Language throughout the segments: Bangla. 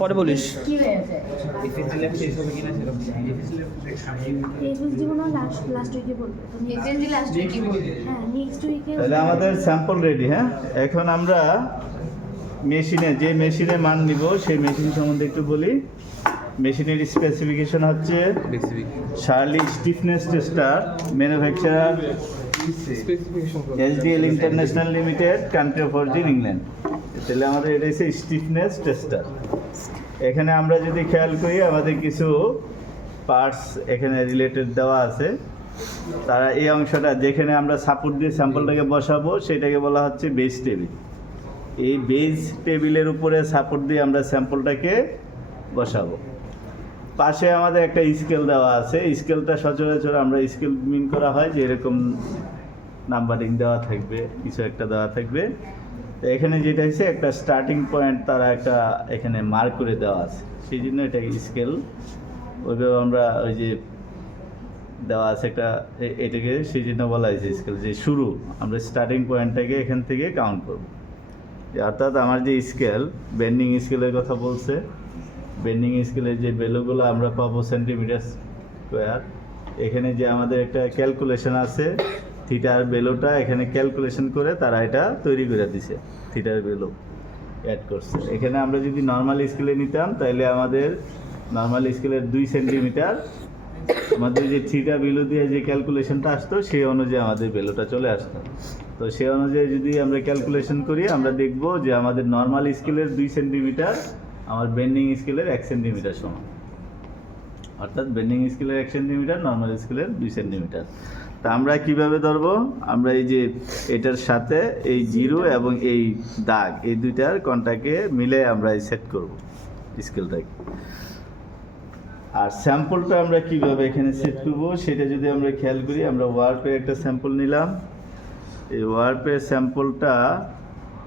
পরে বলিস। কি হয়েছে এফএসডি মনে হয় লাস্ট উইকে বলবে তো এফএসডি লাস্ট উইকে বলবে হ্যাঁ নেক্সট উইকে তাহলে আমাদের স্যাম্পল রেডি। হ্যাঁ, এখন আমরা যে মেশিনে মান নিব সেই মেশিন সম্বন্ধে একটু বলি। মেশিনের স্পেসিফিকেশন হচ্ছে Shirley stiffness tester, manufacturer SDL international limited, country of origin England. তাহলে আমাদের এটা হচ্ছে স্টিফনেস টেস্টার। এখানে আমরা যদি খেয়াল করি আমাদের কিছু পার্টস এখানে রিলেটেড দেওয়া আছে। তারা এই অংশটা যেখানে আমরা সাপোর্ট দিয়ে স্যাম্পলটাকে বসাবো সেটাকে বলা হচ্ছে বেস টেবিল। এই বেস টেবিলের উপরে সাপোর্ট দিয়ে আমরা স্যাম্পলটাকে বসাবো। পাশে আমাদের একটা স্কেল দেওয়া আছে। স্কেলটা সচরাচর আমরা স্কেল মিন করা হয় যে এরকম নাম্বারিং দেওয়া থাকবে, কিছু একটা দেওয়া থাকবে। তো এখানে যেটা হচ্ছে একটা স্টার্টিং পয়েন্ট তারা একটা এখানে মার্ক করে দেওয়া আছে, সেই জন্য এটাকে স্কেল ওইভাবে আমরা ওই যে দেওয়া আছে একটা এটাকে সেই জন্য বলা হয়েছে স্কেল, যে শুরু আমরা স্টার্টিং পয়েন্টটাকে এখান থেকে কাউন্ট করব। অর্থাৎ আমার যে স্কেল বেন্ডিং স্কেলের কথা বলছে, বেন্ডিং স্কেলের যে ভ্যালুগুলো আমরা পাবো সেন্টিমিটার স্কোয়ার, এখানে যে আমাদের একটা ক্যালকুলেশন আছে থিটার ভ্যালুটা এখানে ক্যালকুলেশন করে তারা এটা তৈরি করে দিছে, থিটার ভ্যালু অ্যাড করছে। এখানে আমরা যদি নর্মাল স্কেলে নিতাম তাহলে আমাদের নর্মাল স্কেলের 2 সেন্টিমিটার আমাদের যে থিটা ভ্যালু দিয়ে যে ক্যালকুলেশনটা আসতো সেই অনুযায়ী আমাদের ভ্যালুটা চলে আসতো। তো সেই অনুযায়ী যদি আমরা ক্যালকুলেশন করি আমরা দেখব যে আমাদের নর্মাল স্কেলের 2 সেন্টিমিটার আমার বেন্ডিং স্কেলের 1 সেন্টিমিটার সমান। অর্থাৎ বেন্ডিং স্কেলের 1 সেন্টিমিটার, নর্মাল স্কেলের 2 সেন্টিমিটার। তা আমরা কিভাবে ধরবো? আমরা এই যে এটার সাথে এই জিরো এবং এই দাগ এই দুইটার কোণটাকে মিলে আমরা সেট করব স্কেলটাকে। আর স্যাম্পলটা আমরা কিভাবে এখানে সেট করব সেটা যদি আমরা খেয়াল করি, আমরা ওয়ার্পের একটা স্যাম্পল নিলাম। এই ওয়ার্পের স্যাম্পলটা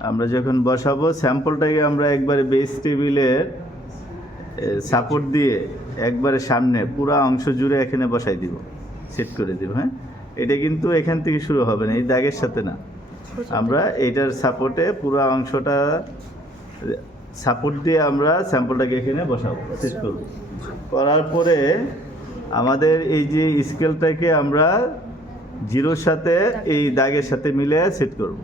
আমরা যখন বসাবো, স্যাম্পলটাকে আমরা একবারে বেস টেবিলের সাপোর্ট দিয়ে একবারে সামনে পুরো অংশ জুড়ে এখানে বসাই দিব, সেট করে দিব। হ্যাঁ, এটা কিন্তু এখান থেকে শুরু হবে না, এই দাগের সাথে না, আমরা এটার সাপোর্টে পুরো অংশটা সাপোর্ট দিয়ে আমরা স্যাম্পলটাকে এখানে বসাবো, সেট করব। করার পরে আমাদের এই যে স্কেলটাকে আমরা জিরোর সাথে এই দাগের সাথে মিলে সেট করব।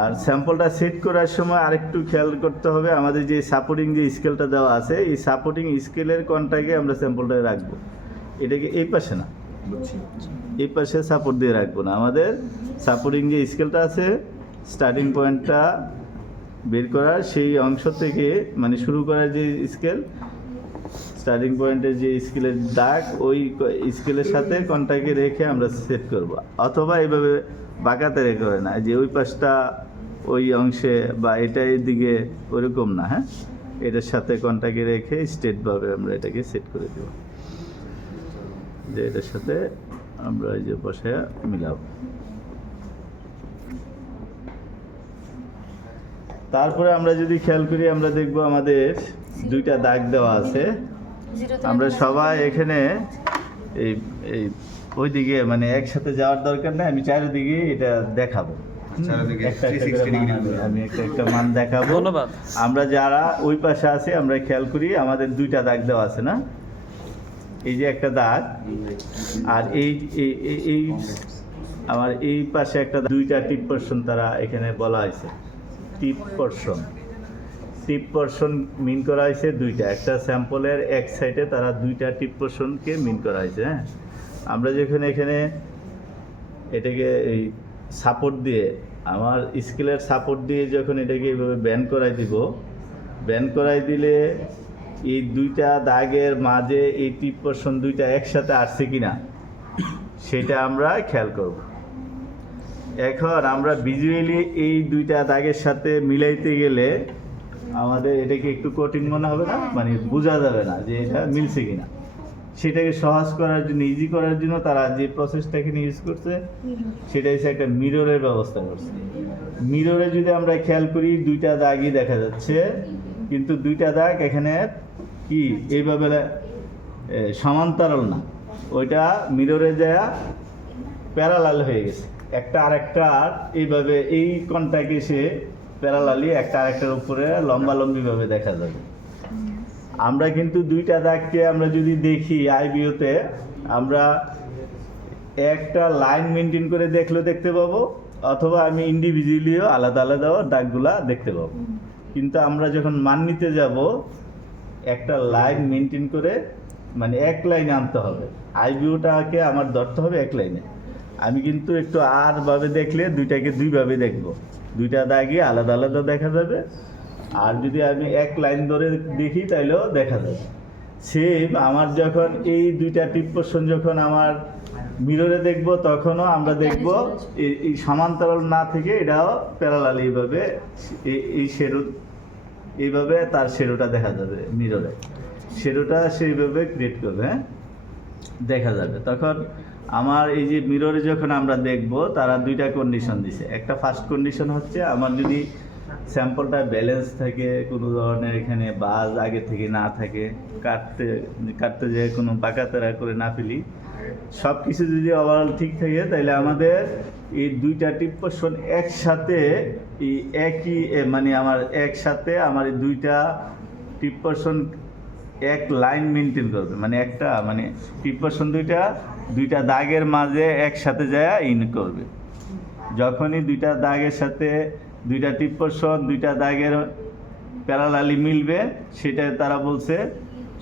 আর স্যাম্পলটা সেট করার সময় আরেকটু খেয়াল করতে হবে, আমাদের যে সাপোর্টিং যে স্কেলটা দেওয়া আছে এই সাপোর্টিং স্কেলের কোণটাকে আমরা স্যাম্পলটায় রাখবো, এটাকে এই পাশে না, এই পাশে সাপোর্ট দিয়ে রাখবো না। আমাদের সাপোর্টিং যে স্কেলটা আছে স্টার্টিং পয়েন্টটা বের করার সেই অংশ থেকে মানে শুরু করার যে স্কেল স্টার্টিং পয়েন্টের যে স্কেলের দাগ ওই স্কেলের সাথে কোণটাকে রেখে আমরা সেট করব। অথবা এইভাবে বাঁকাতে রেখে হয় না যে ওই পাশটা ওই অংশে বা এটা এই দিকে ওরকম না। হ্যাঁ, এটার সাথে কোণটাকে রেখে স্ট্রেটভাবে আমরা এটাকে সেট করে দেব, যে এটার সাথে আমরা এই যে বসায় মিলাবো। তারপরে আমরা যদি খেয়াল করি আমরা দেখব আমাদের দুইটা দাগ দেওয়া আছে। আমরা সবাই এখানে এই এই ওইদিকে মানে একসাথে যাওয়ার দরকার নেই, আমি চারিদিকে এটা দেখাবো, আমি একটা মান দেখাবো। আমরা যারা ওই পাশে আছি আমরা খেয়াল করি আমাদের দুইটা দাগ দেওয়া আছে না, এই যে একটা দাগ আর এই এই আমার এই পাশে একটা দুইটা টিপ পোরশন তারা এখানে বলা হয়েছে, টিপ পোরশন মিন করা হয়েছে দুইটা, একটা স্যাম্পলের এক সাইডে তারা দুইটা টিপ পোরশনকে মিন করা হয়েছে। হ্যাঁ, আমরা যেখানে এখানে এটাকে এই সাপোর্ট দিয়ে আমার স্কেলের সাপোর্ট দিয়ে যখন এটাকে এইভাবে ব্যান্ড করাই দিব, ব্যান্ড করাই দিলে এই দুইটা দাগের মাঝে এই টিপ পোরশন দুইটা একসাথে আসছে কিনা সেটা আমরা খেয়াল করব। এখন আমরা ভিজুয়ালি এই দুইটা দাগের সাথে মিলাইতে গেলে আমাদের এটাকে একটু কঠিন মনে হবে না, মানে বোঝা যাবে না যে এটা মিলছে কিনা। সেটাকে সহজ করার জন্য, ইজি করার জন্য তারা যে প্রসেসটা এখানে ইউজ করছে সেটা হচ্ছে একটা মিররের ব্যবস্থা করছে। মিররে যদি আমরা খেয়াল করি দুইটা দাগই দেখা যাচ্ছে, কিন্তু দুইটা দাগ এখানে কি এইভাবে সমান্তরাল না, ওইটা মিররে যায় প্যারালাল হয়ে গেছে, একটা আরেকটার এইভাবে এই কোণটাকে সে প্যারালালি একটা আরেকটার উপরে লম্বালম্বিভাবে দেখা যাবে। আমরা কিন্তু দুইটা দাগকে আমরা যদি দেখি আইবিওতে, আমরা একটা লাইন মেনটেন করে দেখলেও দেখতে পাবো, অথবা আমি ইন্ডিভিজুয়ালিও আলাদা আলাদাও দাগগুলা দেখতে পাবো। কিন্তু আমরা যখন মান নিতে যাব, একটা লাইন মেনটেন করে মানে এক লাইনে আনতে হবে। আইবিওটাকে আমার ধরতে হবে এক লাইনে। আমি কিন্তু একটু আর ভাবে দেখলে দুইটাকে দুইভাবে দেখবো, দুইটা দাগই আলাদা আলাদা দেখা যাবে। আর যদি আমি এক লাইন ধরে দেখি তাইলেও দেখা যাবে। সেম আমার যখন এই দুইটা টিপ পোর্শন যখন আমার মিররে দেখব, তখনও আমরা দেখব এই সমান্তরাল না থেকে এটাও প্যারালাল, এইভাবে এই শেডো, এইভাবে তার শেডোটা দেখা যাবে মিররে, শেডোটা সেইভাবে ক্রিয়েট করবে, হ্যাঁ দেখা যাবে। তখন আমার এই যে মিররে যখন আমরা দেখব, তারা দুইটা কন্ডিশন দিছে। একটা ফার্স্ট কন্ডিশন হচ্ছে আমার যদি স্যাম্পলটা ব্যালেন্স থাকে, কোনো ধরনের এখানে বাজ আগে থেকে না থাকে, কাটতে যেয়ে কোনো বাঁকাতেরা করে না ফেলি, সব কিছু যদি ওভারঅল ঠিক থাকে, তাহলে আমাদের এই দুইটা টিপ পোর্শন একসাথে এই একই মানে আমার একসাথে আমার এই দুইটা টিপ পোর্শন এক লাইন মেনটেন করবে, মানে একটা মানে টিপ পোর্শন দুইটা দাগের মাঝে একসাথে যায় ইন করবে। যখনই দুইটা দাগের সাথে দুইটা টিপ পোর্শন দুইটা দাগের প্যারালালি মিলবে, সেটা তারা বলছে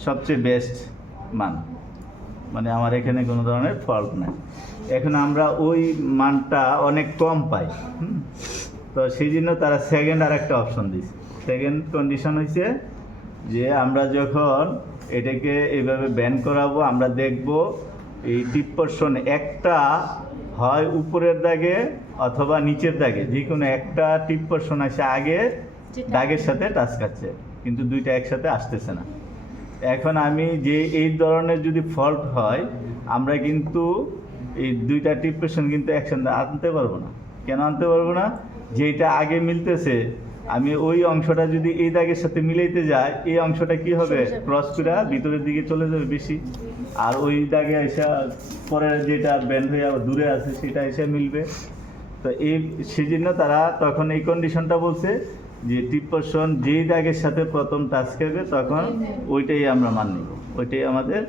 সবচেয়ে বেস্ট মান, মানে আমার এখানে কোনো ধরনের ফল্ট নাই। এখন আমরা ওই মানটা অনেক কম পাই, তো সেই জন্য তারা সেকেন্ড আর একটা অপশন দিচ্ছে। সেকেন্ড কন্ডিশন হয়েছে যে আমরা যখন এটাকে এইভাবে ব্যান করাবো, আমরা দেখব এই টিপ পোর্শন একটা হয় উপরের দাগে অথবা নিচের দাগে, যে কোনো একটা টিপ পোর্শন আসে আগে দাগের সাথে টাচ খাচ্ছে, কিন্তু দুইটা একসাথে আসতেছে না। এখন আমি যে এই ধরনের যদি ফল্ট হয়, আমরা কিন্তু এই দুইটা টিপ পোর্শন কিন্তু একসাথে আনতে পারবো না। কেন আনতে পারবো না? যেটা আগে মিলতেছে, আমি ওই অংশটা যদি এই দাগের সাথে মিলাইতে যাই, এই অংশটা কি হবে, ক্রস করে ভিতরের দিকে চলে যাবে বেশি, আর ওই দাগে এসে পরের যেটা ব্যান্ড হয়ে দূরে আছে সেটা এসে মিলবে। তো এই সেজন্য তারা তখন এই কন্ডিশনটা বলছে যে টিপ পোর্শন যেই দাগের সাথে প্রথম টাচ করবে, তখন ওইটাই আমরা মান নিব, ওইটাই আমাদের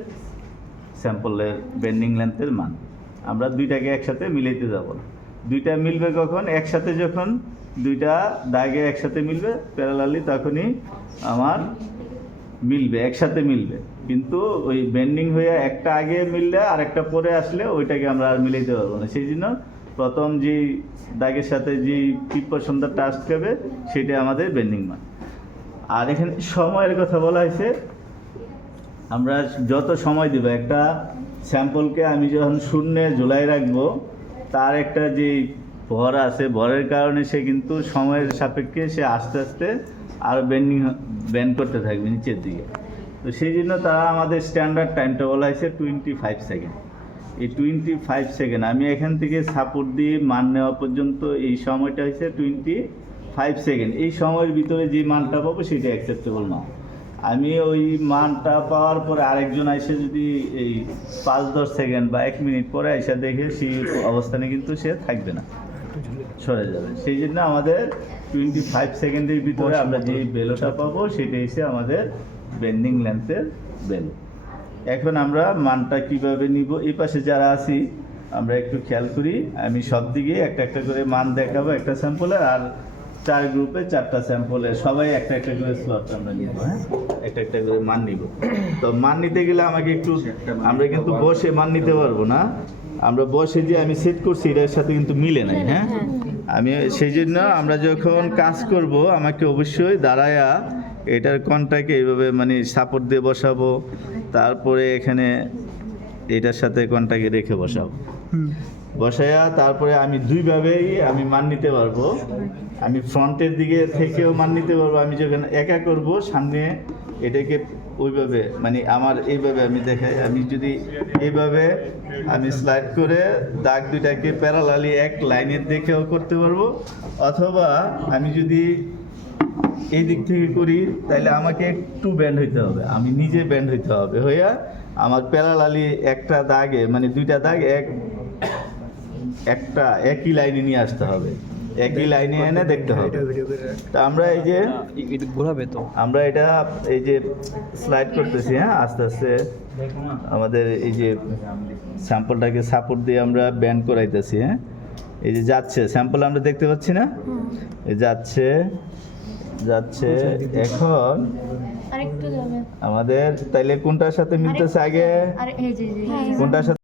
স্যাম্পলের বেন্ডিং লেন্থের মান। আমরা দুইটাকে একসাথে মিলাইতে যাব না। দুইটা মিলবে কখন? একসাথে যখন দুইটা দাগে একসাথে মিলবে প্যারালালি, তখনই আমার মিলবে, একসাথে মিলবে। কিন্তু ওই বেন্ডিং হয়ে একটা আগে মিললে আর একটা পরে আসলে ওইটাকে আমরা আর মিলাইতে পারবো না। সেই জন্য প্রথম যেই দাগের সাথে যেই টিপ পোর্শনটা টাচ করবে সেটা আমাদের বেন্ডিং মান। আর এখানে সময়ের কথা বলা হয়েছে, আমরা যত সময় দেব, একটা স্যাম্পলকে আমি যখন শূন্যে ঝুলাই রাখবো, তার একটা যে ভর আছে, ভরের কারণে সে কিন্তু সময়ের সাপেক্ষে সে আস্তে আস্তে আরও বেন্ড করতে থাকবে নিচের দিকে। তো সেই জন্য তারা আমাদের স্ট্যান্ডার্ড টাইমটা বলা হয়েছে 25 সেকেন্ড। এই 25 সেকেন্ড আমি এখান থেকে সাপোর্ট দিয়ে মান নেওয়া পর্যন্ত এই সময়টা হচ্ছে 25 সেকেন্ড। এই সময়ের ভিতরে যে মানটা পাবো সেটা অ্যাকসেপ্টেবল না। আমি ওই মানটা পাওয়ার পরে আরেকজন এসে যদি এই 5-10 সেকেন্ড বা 1 মিনিট পরে এসে দেখে, সেই অবস্থানে কিন্তু সে থাকবে না, সরে যাবে। সেই জন্য আমাদের 25 সেকেন্ডের ভিতরে আমরা যে বেলোটা পাবো সেটা এসে আমাদের বেন্ডিং লেন্থের বেলো। এখন আমরা মানটা কিভাবে নিব, এই পাশে যারা আছি আমরা একটু খেয়াল করি। আমি সব দিকে একটা একটা করে মান দেখাবো একটা স্যাম্পলের, আর 4 গ্রুপে 4টা স্যাম্পলের সবাই একটা একটা করে স্লট আমরা নিব, হ্যাঁ একটা একটা করে মান নিব। তো মান নিতে গেলে আমাকে একটু, আমরা কিন্তু বসে মান নিতে পারবো না, আমরা বসে যে আমি সেট করছি এটার সাথে কিন্তু মিলে নাই, হ্যাঁ আমি সেই জন্য আমরা যখন কাজ করব আমাকে অবশ্যই দাঁড়ায়া এটার কনটাকে এইভাবে মানে সাপোর্ট দিয়ে বসাবো, তারপরে এখানে এটার সাথে কনটাকে রেখে বসাবো, বসায়া তারপরে আমি দুইভাবেই আমি মান নিতে পারবো। আমি ফ্রন্টের দিকে থেকেও মান নিতে পারবো, আমি যখন একা করব সামনে এটাকে ওইভাবে মানে আমার এইভাবে আমি দেখাই, আমি যদি এইভাবে আমি স্লাইড করে দাগ দুইটাকে প্যারালালি এক লাইনের দেখেও করতে পারবো, অথবা আমি যদি এই দিক থেকে করি তাহলে আমাকে একটু ব্যান্ড হইতে হবে, আমি নিজে ব্যান্ড হইতে হবে, হইয়া আমার প্যারালালি একটা দাগে মানে দুইটা দাগ একটা একই লাইনে নিয়ে আসতে হবে। একই লাইনে এনে দেখতে হবে। তা আমরা এই যে ঘোরাবে তো আমরা এটা এই যে স্লাইড করতেছি, হ্যাঁ, আস্তে আস্তে আমাদের এই যে স্যাম্পলটাকে সাপোর্ট দিয়ে আমরা ব্যান্ড করাইতেছি, হ্যাঁ, এই যে যাচ্ছে স্যাম্পল আমরা দেখতে পাচ্ছি না, এই যাচ্ছে যাচ্ছে। এখন আরেকটু যাবে। আমাদের তাইলে কোনটার সাথে মিলতেছে আগে, আর এই যে কোনটার সাথে